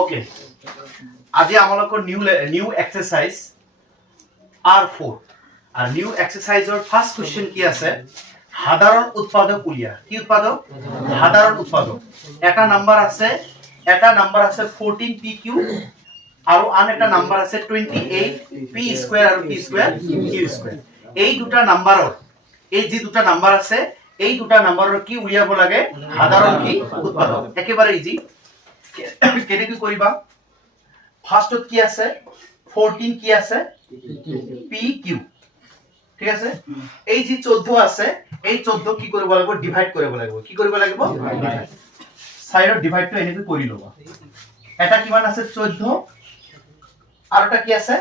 ওকে আজি আমালোকৰ new exercise R4 আৰু নিউ এক্সাৰসাইজৰ ফাৰ্স্ট কোৱেশ্চন কি আছে সাধাৰণ উৎপাদক উলিয়া কি উৎপাদক সাধাৰণ উৎপাদক এটা নাম্বার আছে 14 pq আৰু আন এটা নাম্বার আছে 28 p স্কয়ার আৰু p স্কয়ার q স্কয়ার এই দুটা নাম্বাৰৰ এই যে দুটা নাম্বার আছে এই দুটা নাম্বাৰৰ কি উলিয়াব লাগে সাধাৰণ কি উৎপাদক একেবাৰে ইজি কেনে কি কৰিবা ফার্স্টত কি আছে 14 কি আছে pq ঠিক আছে এই যে 14 আছে এই 14 কি কৰিব লাগিব ডিভাইড কৰিব লাগিব কি কৰিব লাগিব সাইডৰ ডিভাইডটো এনেকৈ কৰি লবা এটা কিমান আছে 14 আর এটা কি আছে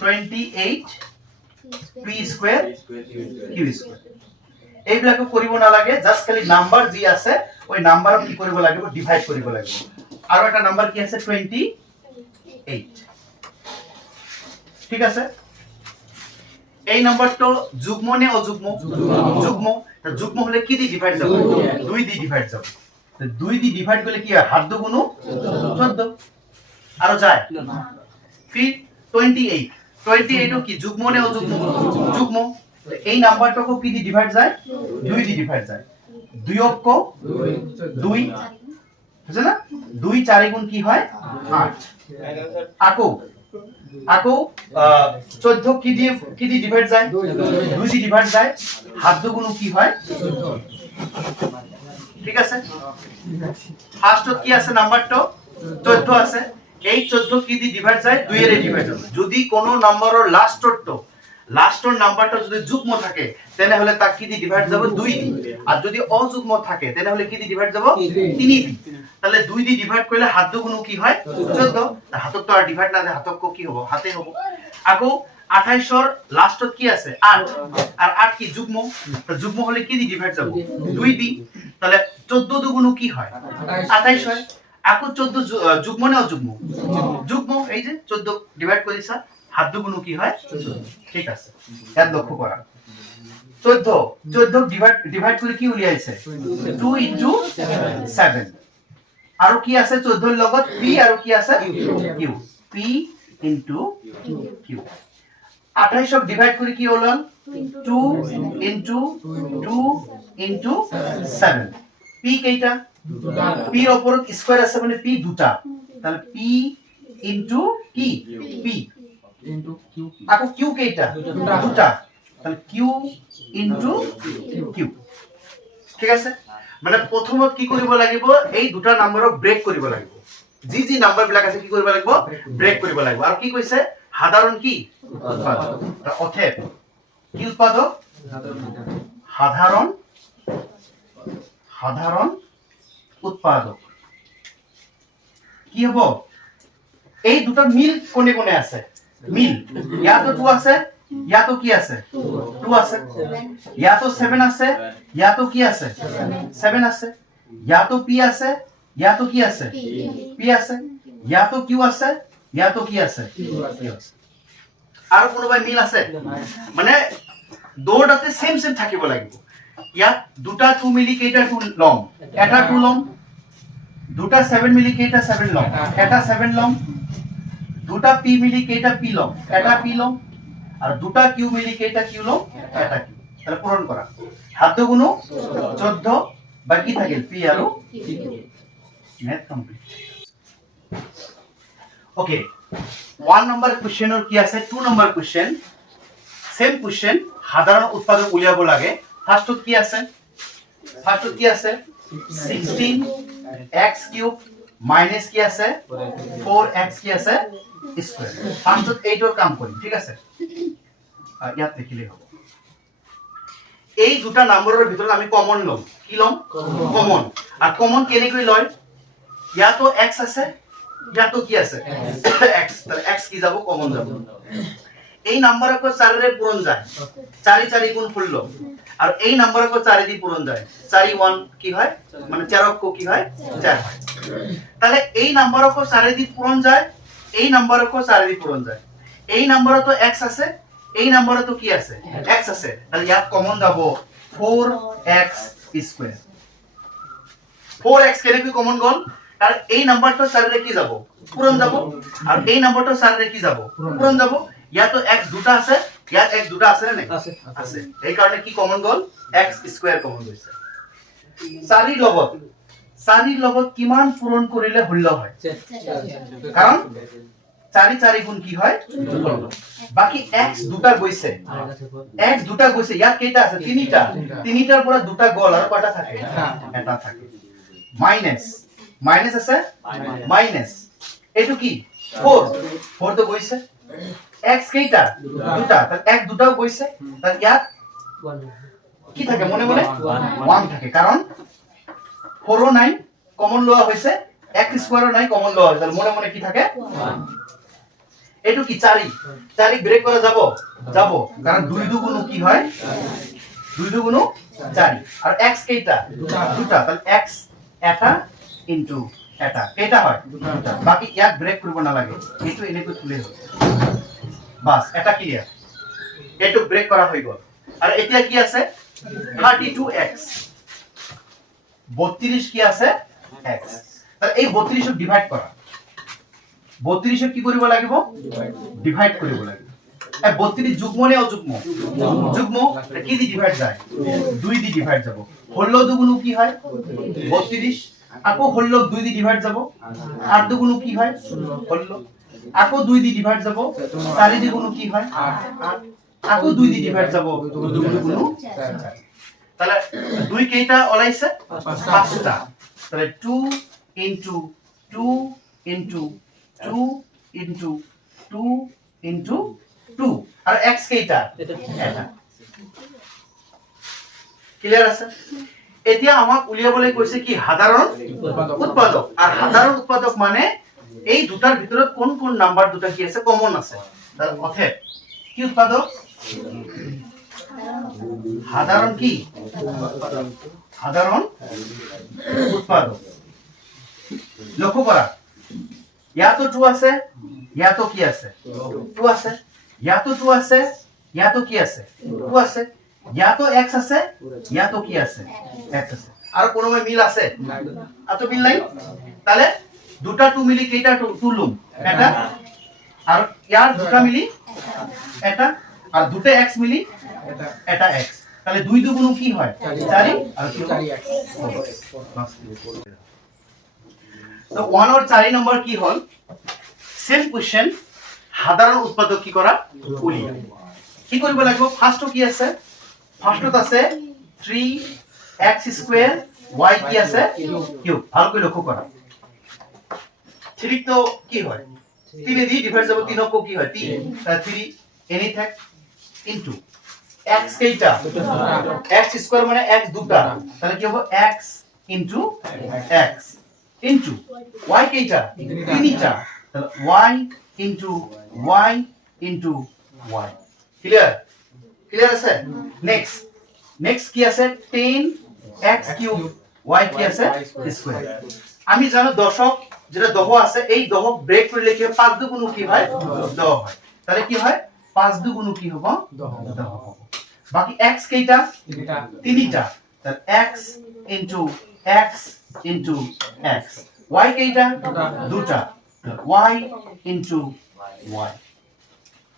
28 p স্কয়ার q স্কয়ার এইবিলাকো কৰিব না লাগে জাস্ট খালি নাম্বার যি আছে ওই নাম্বারক কি কৰিব লাগিব ডিভাইড কৰিব লাগিব আৰু এটা নাম্বার কি আছে 28 ঠিক আছে এই নাম্বারটো যুগ্ম নে অযুগ্ম যুগ্ম তা যুগ্ম হলে কি দি ডিভাইড যাব 2 দি ডিভাইড যাব তো 2 দি ডিভাইড করলে কি হয় হাত দু গুণ 14 আর যায় ফির 28 ও কি যুগ্ম নে অযুগ্ম যুগ্ম এই নাম্বারটাকে কি দি ডিভাইড যায় 2 দি ডিভাইড যায় 2 অক্ষ 2 বুঝছ না 2 4 গুণ কি হয় 8 আকো 14 কি দি ডিভাইড যায় 2 দি ডিভাইড যায় হাত দু গুণ কি হয় 14 ঠিক আছে ফার্স্টত কি আছে নাম্বারটো 14 আছে এই 14 কি দি ডিভাইড যায় 2 এর ডিভাইড হবে যদি কোন নাম্বারের লাস্টর নাম্বারটা যদি যুগ্ম থাকে তেনে হলে তা কি দি ডিভাইড যাব 2 দি আর যদি অযুগ্ম থাকে তেনে হলে কি দি ডিভাইড যাব 3 দি তাহলে 2 দি ডিভাইড করলে হাত দু গুণ কি হয় 14 হাতত তো আর ডিভাইড না হাতক কি হবে হাতে হবে আগো 28 এর লাস্টত কি আছে 8 আর 8 কি যুগ্ম যুগ্ম হলে কি দি ডিভাইড যাব 2 দি তাহলে 14 দুগুণ কি হয় 28 হয় আকো 14 যুগ্ম না অযুগ্ম যুগ্ম এই যে 14 ডিভাইড করিছা হাত দুগুণ কি হয় 14 ঠিক আছে এত লক্ষ্য করা 14 ডিভাইড করে কি উলিয়াইছে 2 ইনটু 7 আর কি আছে 14 এর লগত p আর কি আছে q p into q 28 divide করে কি হলো 2 ইনটু 2 ইনটু 7 p কেইটা p এর উপর স্কয়ার আছে মানে p দুটা তাহলে p ইনটু কি p ইনটু q আকো q কেইটা দুটা তাহলে q ইনটু q ঠিক আছে মানে প্রথমত কি কৰিব লাগিব এই দুটা নম্বৰক ব্ৰেক কৰিব লাগিব জি নাম্বার বিলাক আছে কি কৰিব লাগিব ব্ৰেক কৰিব লাগিব আৰু কি কৈছে সাধারণ কি উৎপাদক অতএব কি উৎপাদক সাধারণ উৎপাদক কি হ'ব এই দুটা মিল কোনে কোনে আছে মিল ইয়াতো 2 আছে ইয়াতো কি আছে 2 আছে ইয়াতো 7 আছে ইয়াতো কি আছে 7 আছে ইয়াতো p আছে ইয়াতো কি আছে p আছে ইয়াতো q আছে ইয়াতো কি আছে q আছে আর কোনোবাই মিল আছে মানে দুটাতে সেম থাকিব লাগিব ইয়াত দুটা 2 মিলি কেইটা 2 লম এটা 2 লম দুটা 7 মিলি কেইটা 7 লম এটা 7 লম দুটা p মিলি কেইটা p লম এটা p লম আর দুটা q মিলি কেইটা q লম এটা q তাহলে পূরণ করা হাত গুণ 14 বাকি থাকিল p আর q math complete okay 1 number কোশ্চেনৰ কি আছে 2 নাম্বার কোশ্চেন সেম কোশ্চেন সাধারণ উৎপাদক উলিয়াব লাগে ফার্স্টত কি আছে 16x কিউব মাইনাস কি আছে 4x কি আছে স্কয়ার ফার্স্টত এইটোৰ কাম কৰিম ঠিক আছে ইয়াত লিখিলে হ'ব এই দুটা নম্বৰৰ ভিতৰত আমি কমন লম কি লম কমন আর কমন কেনেকৈ লয় ইয়াতো x আছে ইয়াতো কি আছে x তাহলে x কি যাব কমন যাব এই নাম্বারক 4 রে পূরণ যায় 4 4 গুণ 16 আর এই নাম্বারক 4 দি পূরণ যায় 4 1 কি হয় মানে 4 অক্ষ কি হয় 4 হয় তাহলে এই নাম্বারক 4 দি পূরণ যায় এই নাম্বারক 4 দি পূরণ যায় এই নাম্বারত তো x আছে এই নাম্বারত তো কি আছে x আছে তাহলে ইয়াত কমন যাব 4x স্কয়ার 4x কেনেকৈ কমন গল আৰু এই নাম্বাৰটো 4 ৰে কি যাব পূৰণ যাব আৰু এই নাম্বাৰটো 4 ৰে কি যাব পূৰণ যাব ইয়াতো x দুটা আছে ইয়াত x দুটা আছে নে আছে এই কাৰণে কি কমন গল x স্কয়াৰ কমন গৈছে 4 ৰ লগত কিমান পূৰণ কৰিলে 16 হয় কাৰণ 4 গুণ কি হয় বাকি x দুটা গৈছে ইয়াত কেইটা আছে তিনিটাৰ পৰা দুটা গল আৰু কয়টা থাকে এটা থাকে মাইনাস আছে মাইনাস এটো কি 4 তো গৈছে x কেইটা দুটা তার x দুটাও গৈছে তার ইয়াত কি থাকে মনে 1 থাকে কারণ 4 ও 9 কমন লোৱা হৈছে x স্কয়ার ও 9 কমন লোৱা হৈছে তার মনে কি থাকে 1 এটো কি 4 ব্রেক করা যাব কারণ 2 দুগুণ কি হয় 2 দুগুণ 4 আর x কেইটা দুটা তাহলে x এটা ইনটু এটা কেইটা হয় দুটা বাকি ইয়াত ব্রেক কৰিব না লাগে এটো এনেকৈ তুলে হয় বাস এটা ক্লিয়ার এটো ব্রেক করা হৈ গল আর এতিয়া কি আছে 32x 32 কি আছে x তাহলে এই 32 ক ডিভাইড করা 32 ক কি কৰিব লাগিব ডিভাইড কৰিব লাগিব এই 32 যুগ্ম নে অযুগ্ম যুগ্ম কি দি ডিভাইড যায় 2 দি ডিভাইড যাব 16 দুগুণ কি হয় 32 আকো 16 2 দি ডিভাইড যাব 8 দুগুণ কি হয় 16 আকো 2 দি ডিভাইড যাব 4 দুগুণ কি হয় 8 আকো 2 দি ডিভাইড যাব 2 দুগুণ 4 তাহলে 2 কেইটা ওলাইছে 5টা তাহলে 2 into 2 into 2 into 2 into 2 আর x কেইটা এটা ক্লিয়ার আছে এতিয়া আমাক উলিয়াবলৈ কৈছে কি সাধারণ উৎপাদক আর সাধারণ উৎপাদক মানে এই দুটার ভিতরে কোন কোন নাম্বার দুটা কি আছে কমন আছে তার অতএব কি উৎপাদক সাধারণ কি সাধারণ উৎপাদক লক্ষ্য করা ইয়াতো 2 আছে ইয়াতো কি আছে 2 আছে ইয়াতো 2 আছে ইয়াতো কি আছে 2 আছে ইয়াতো x আছে ইয়াতো কি আছে x আছে আর কোনো মিল আছে আতো মিল নাই তাহলে দুটা 2 মিলি কেইটা 2 লুম এটা আর ইয়ার দুটা মিলি এটা আর দুটা x মিলি এটা x তাহলে 2 দুগুণ কি হয় 4 আর 4x তো 1 और 4 নম্বর কি হল সেম কোশ্চেন সাধারণ উৎপাদক কি করা উলিয়া কি কৰিব লাগিব ফার্স্ট কি আছে ফার্স্টত আছে 3x স্কয়ার y কি আছে কিউব ভালকৈ লক্ষ্য কৰা 3 তো কি হয় 3 দি ডিভাইড যাব 3 কো কি হয় 3 তাহলে 3 এনি থাক ইনটু x কেইটা x স্কয়ার মানে x দুটা তাহলে কি হবে x into x into y কেইটা তিনটা তাহলে y into y into y clear আছে নেক্সট কি আছে 10x কিউব y কি আছে স্কয়ার আমি জানো দশক যেটা দহ আছে এই দহক ব্রেক করে লিখে 5 দুগুণ কি হয় 10 হয় তাহলে কি হয় 5 দুগুণ কি হবে 10 হবে বাকি x কেইটা তিনটা তাহলে x into x into x y কেইটা দুটা y ইনটু y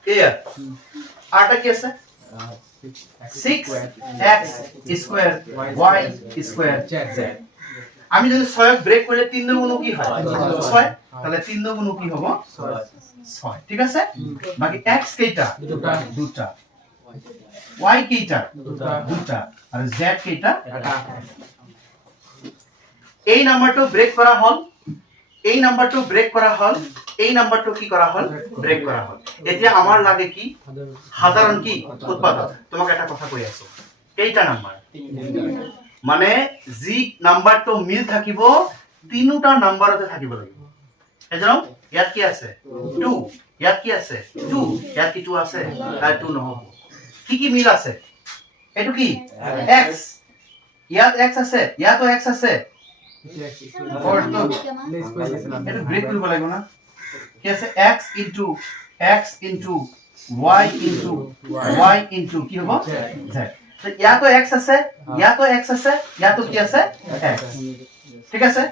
ক্লিয়ার আরটা কি আছে 6x square y square z আমি যদি 6 ব্রেক করলে 3 দুগুণ কি হয় 6 তাহলে 3 দুগুণ কি হবে 6 ঠিক আছে বাকি x কেইটা দুটা y কেইটা দুটা আর z কেইটা এই নাম্বারটো ব্রেক করা হল এই নাম্বারটো ব্রেক করা হল এই নাম্বারটো কি করা হল ব্রেক করা হল এতিয়া আমার লাগে কি সাধারণ কি উৎপাদক তোমাকে একটা কথা কই আছো কেইটা নাম্বার মানে জি নাম্বারটো মিল থাকিব তিনটা নাম্বারতে থাকিব লাগিব এজন ইয়াত কি আছে 2 ইয়াত কি আছে 2 ইয়াত কি 2 আছে আর 2 নহব কি মিল আছে এটো কি x ইয়াত x আছে ইয়াতো x আছে এটা ব্রেক কৰিব লাগিব না কি আছে x into y into y into কি হ'ব z তো ইয়াতো x আছে ইয়াতো x আছে ইয়াতো কি আছে x ঠিক আছে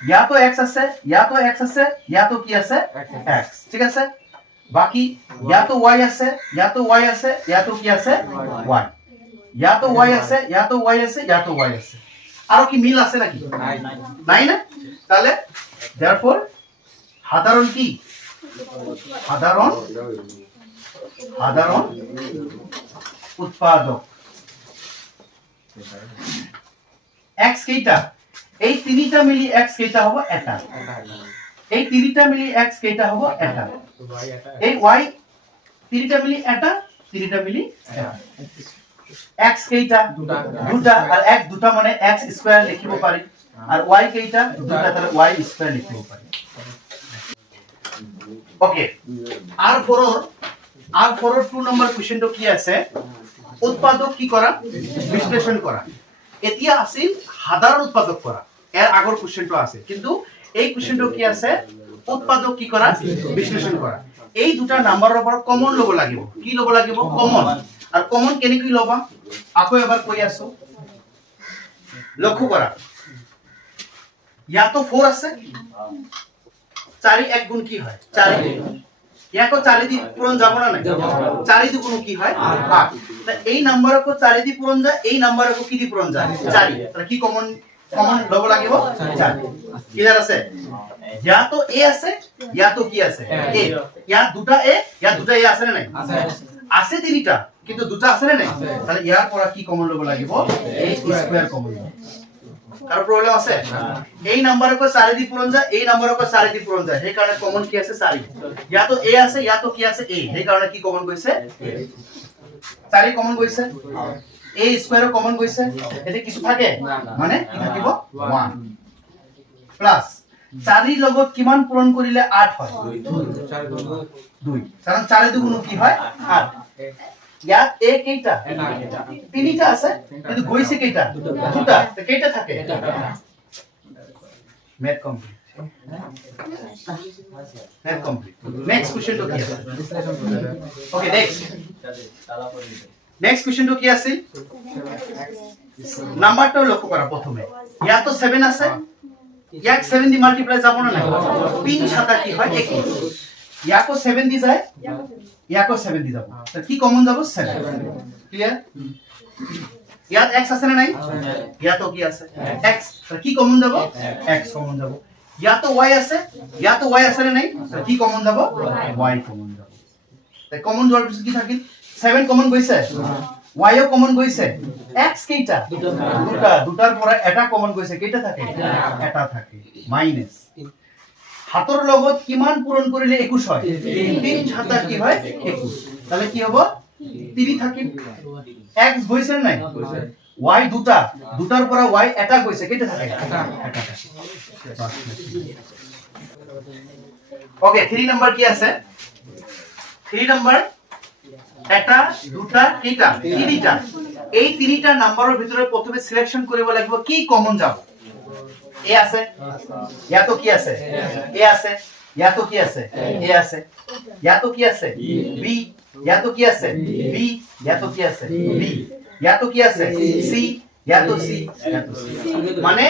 ইয়াতো x আছে ইয়াতো x আছে ইয়াতো কি আছে x ঠিক আছে বাকি ইয়াতো y আছে ইয়াতো y আছে ইয়াতো কি আছে y ইয়াতো y আছে ইয়াতো y আছে ইয়াতো y আছে আর কি মিল আছে নাকি নাই না তাহলে therefore সাধারণ কি সাধারণ উৎপাদক x কেইটা এই তিনিটা মিলি x কেইটা হ'ব এটা এই তিনিটা মিলি x কেইটা হ'ব এটা এই y তিনিটা মিলি এটা তিনিটা মিলি এটা x কেইটা দুটা আর x দুটা মানে x স্কয়ার লিখিব পাৰি আর y কেইটা দুটা তাহলে y স্কয়ার লিখিব পাৰি ওকে R4 এর 2 নম্বৰ কোৱেশ্চনটো কি আছে উৎপাদক কি কৰা বিশ্লেষণ কৰা এতিয়া আছিল সাধারণ উৎপাদক কৰা এর আগৰ কোৱেশ্চনটো আছে কিন্তু এই কোৱেশ্চনটো কি আছে উৎপাদক কি কৰা বিশ্লেষণ কৰা এই দুটা নাম্বাৰৰ পৰা কমন লব লাগিব কি লব লাগিব কমন আর কমন কেনেকৈ লবা আকৌ এবাৰ কৈ আছো লক্ষ্য কৰা ইয়াতো 4 আছে 4 এক গুণ কি হয় 4 ইয়াকো 4 দি পূরণ যাব না নাই 4 দি গুণ কি হয় 8 তা এই নাম্বারকো 4 দি পূরণ যায় এই নাম্বারকো কি দি পূরণ যায় 4 তাহলে কি কমন লব লাগিব 4 ক্লিয়ার আছে ইয়া তো এ আছে ইয়া তো কি আছে এ ইয়া দুটা এ আছে না নাই আছে তিনিটা কিন্তু দুটা আছে না নাই তাহলে ইয়াৰ পৰা কি কমন লব লাগিব a স্কয়ার কমন কারো প্রবলেম আছে এই নাম্বারকো 4 দি পূরণ যায় এই নাম্বারকো 4 দি পূরণ যায় সেই কারণে কমন কি আছে 4 ইয়া তো এ আছে ইয়া তো কি আছে a সেই কারণে কি কমন গৈছে 4 কমন গৈছে a স্কয়ার কমন গৈছে এতে কিছু থাকে মানে কি থাকিব 1 প্লাস 4 লগত কিমান পূরণ করিলে 8 হয় 2 কারণ 4 দুগুণ কি হয় 8 ইয়াত এ কেইটা তিনিটা আছে কিন্তু গৈছে কেইটা দুটা তো কেইটা থাকে ম্যাথ কমপ্লিট নেক্সট কোশ্চেন তো কি আছে ওকে নেক্সট কোশ্চেন তো কি আছে নাম্বারটা লক্ষ্য করা প্রথমে ইয়াত তো 7 আছে ইয়াক 7 দি মাল্টিপ্লাই যাব না নাই 3 সাতা কি হয় 21 ইয়াকো 7 দি যায় ইয়াকো 7 দি যাব তো কি কমন যাব 7 ক্লিয়ার ইয়াত x আছে না নাই ইয়াতো কি আছে x তো কি কমন যাব x কমন যাব ইয়াতো y আছে না নাই তো কি কমন যাব y কমন যাব তো কমন যোৱাৰ পিছত কি থাকিল 7 কমন গৈছে y ও কমন গৈছে x কেইটা দুটাৰ পৰা এটা কমন গৈছে কেইটা থাকে এটা থাকে মাইনাস হাতৰ লগত কিমান পূরণ কৰিলে 21 হয় 3 ছাতা কি হয় 21 তাহলে কি হ'ব 3 থাকিল x গৈছে নাই y দুটাৰ পৰা y এটা গৈছে কেইটা থাকে এটা থাকে ওকে 3 নাম্বার কি আছে 3 নাম্বার এটা দুটা কেইটা তিনিটা এই তিনিটা নাম্বাৰৰ ভিতৰত প্ৰথমে সিলেকশন কৰিব লাগিব কি কমন যাব এ আছে ইয়া তো কি আছে এ আছে ইয়া তো কি আছে এ আছে ইয়া তো কি আছে বি ইয়া তো কি আছে বি ইয়া তো কি আছে বি ইয়া তো কি আছে সি ইয়া তো সি মানে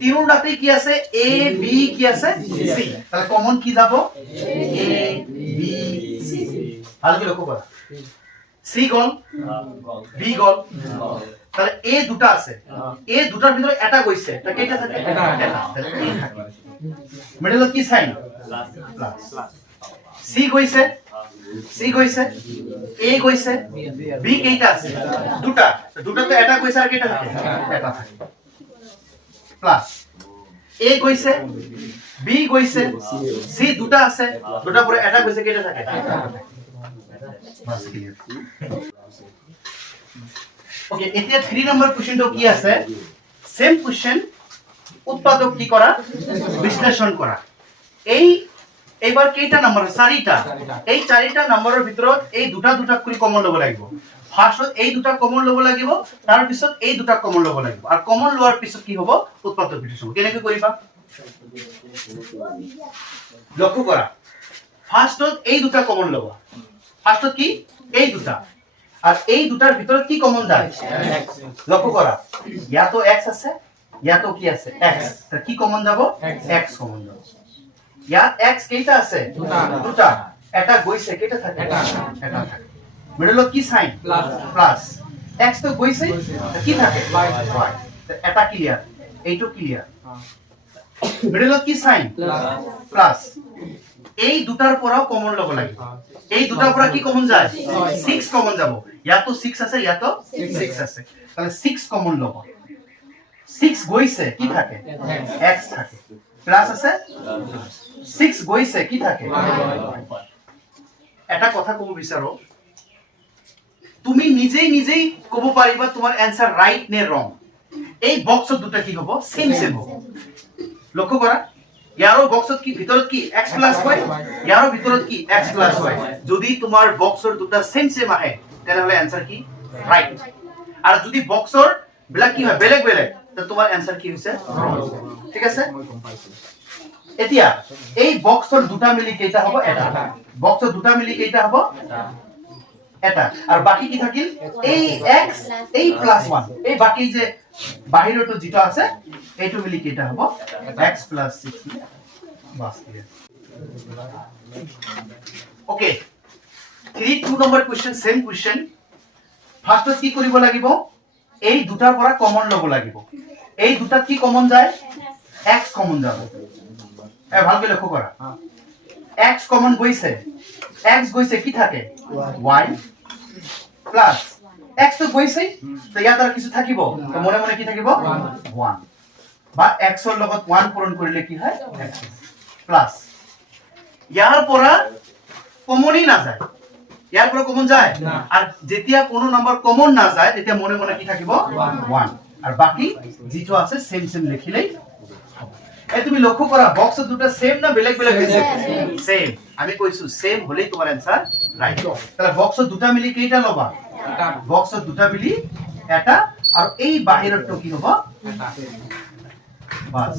তিনটাতেই কি আছে এ বি কি আছে সি তাহলে কমন কি যাব এ বি সি ভালো কি লক্ষ্য করা সি গল বি গল তাহলে এ দুটা আছে এ দুটার ভিতরে এটা গৈছে তা কেইটা থাকে এটা তাহলে এ থাকে মিডল কি সাইন প্লাস সি গৈছে এ গৈছে বি কেইটা আছে দুটা তো এটা গৈছে আর কেইটা থাকে এটা থাকে প্লাস এ গৈছে বি গৈছে সি দুটা আছে দুটা পরে এটা গৈছে কেইটা থাকে বাস ক্লিয়ার ওকে এতিয়া 3 নাম্বার কোশ্চেনটো কি আছে সেম কোশ্চেন উৎপাদক কি করা বিশ্লেষণ করা এইবার কেইটা নাম্বার চাৰিটা এই চাৰিটা নাম্বাৰৰ ভিতৰত এই দুটা কৰি কমন লব লাগিব ফার্স্টত এই দুটা কমন লব লাগিব তাৰ পিছত এই দুটা কমন লব লাগিব আৰু কমন লোৱাৰ পিছত কি হ'ব উৎপাদক বিশ্লেষণ কেনেকৈ কৰিবা লক্ষ্য কৰা ফার্স্টত এই দুটা কমন লবা ফার্স্টত কি এই দুটা আর এই দুটার ভিতরে কি কমন যায় লক্ষ্য করা ইয়া তো x আছে ইয়াতো কি আছে x কি কমন যাব x কমন যাব ইয়া x কেইটা আছে দুটা এটা গৈছে কেইটা থাকে এটা থাকে মিডলত কি সাইন প্লাস x তো গৈছে কি থাকে y এটা ক্লিয়ার এইটো ক্লিয়ার মিডলত কি সাইন প্লাস এই দুটার পৰাও কমন লব লাগিব এই দুটাৰ পৰা কি কমন যায় 6 কমন যাব ইয়াতো 6 আছে ইয়াতো 6 আছে তাহলে 6 কমন লব 6 গৈছে কি থাকে x থাকে প্লাস আছে 6 গৈছে কি থাকে এটা কথা কব বিচাৰো তুমি নিজেই কব পাৰিবা তোমাৰ आंसर রাইট নে রং এই বক্সত দুটা কি হ'ব সেম হ'ব লক্ষ্য কৰা ইয়াৰো বক্সত কি ভিতৰত কি x y ইয়াৰো ভিতৰত কি x y যদি তোমাৰ বক্সৰ দুটা সেম আহে তেতিয়াহলে आंसर কি রাইট আৰু যদি বক্সৰ ব্ল্যাক কি হয় বেলেগ তো তোমাৰ आंसर কি হৈছে ঠিক আছে এতিয়া এই বক্সৰ দুটা মিলি কেইটা হ'ব এটা বক্সৰ দুটা মিলি কেইটা হ'ব এটা আর বাকি কি থাকিল এই x এই +1 এই বাকি যে বাহিৰটো যেটা আছে এইটো মিলি কেইটা হ'ব x + 6 বাস clear okay 2 number question same question ফাৰ্স্টত কি কৰিব লাগিব এই দুটাৰ পৰা কমন লব লাগিব এই দুটাত কি কমন যায় x কমন যাব ভালকৈ লক্ষ্য কৰা x কমন গৈছে x গৈছে কি থাকে y প্লাস x তো গৈছে তো ইয়াত আর কিছু থাকিব তো মনে মনে কি থাকিব 1 বা x এর লগত 1 পূরণ কৰিলে কি হয় x প্লাস ইয়াৰ পৰা কমনই না যায় ইয়াৰ পৰা কমন যায় আর যেতিয়া কোনো নাম্বার কমন না যায় তেতিয়া মনে মনে কি থাকিব 1 আর বাকি যেটো আছে সেম লিখিলেই এই তুমি লক্ষ্য কৰা বক্স দুটা সেম না বেলেগ বেলেগ আছে সেম আমি কইছো সেম হলেই তোমার आंसर রাইট তাহলে বক্স দুটা মিলি কেইটা লবা এটা বক্স দুটা মিলি এটা আর এই বাহিৰটো কি হ'ব এটা বাস